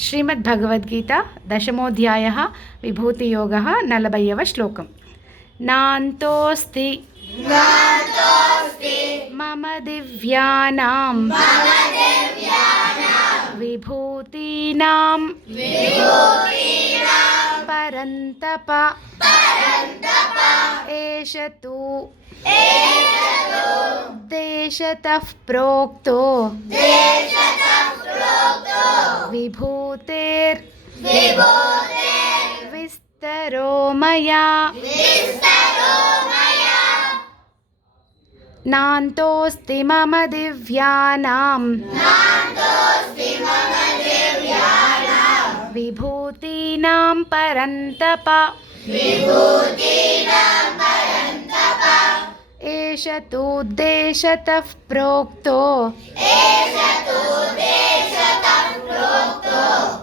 श्रीमद्भगवद्गीता दशमोऽध्यायः विभूतियोगः 40 श्लोकम्। नान्तोऽस्ति मम दिव्यानां विभूतीनां परन्तप एष तु देशतः प्रोक्तो विभूतेर्विस्तरो मया। नान्तोऽस्ति मम दिव्यानां विभूतीनां परन्तप एष तु देशतः प्रोक्तो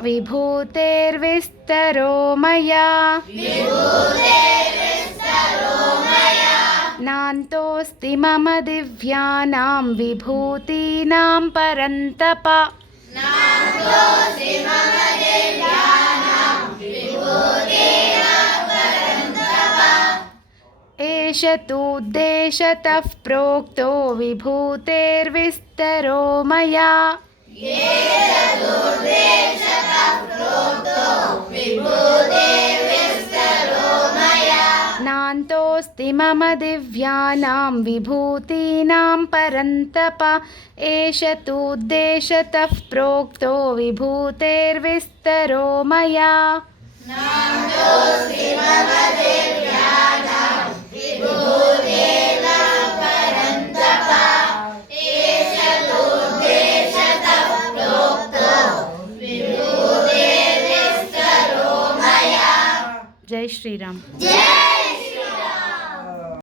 विभूतेर्विस्तरो मया। नान्तोऽस्ति मम दिव्यानां विभूतीनां परन्तप एष तु देशतः प्रोक्तो विभूतेर्विस्तरो मया। नान्तोऽस्ति मम दिव्यानां विभूतीनां परन्तप एष तु देशतः प्रोक्तो विभूतेर्विस्तरो मया। जय श्री राम।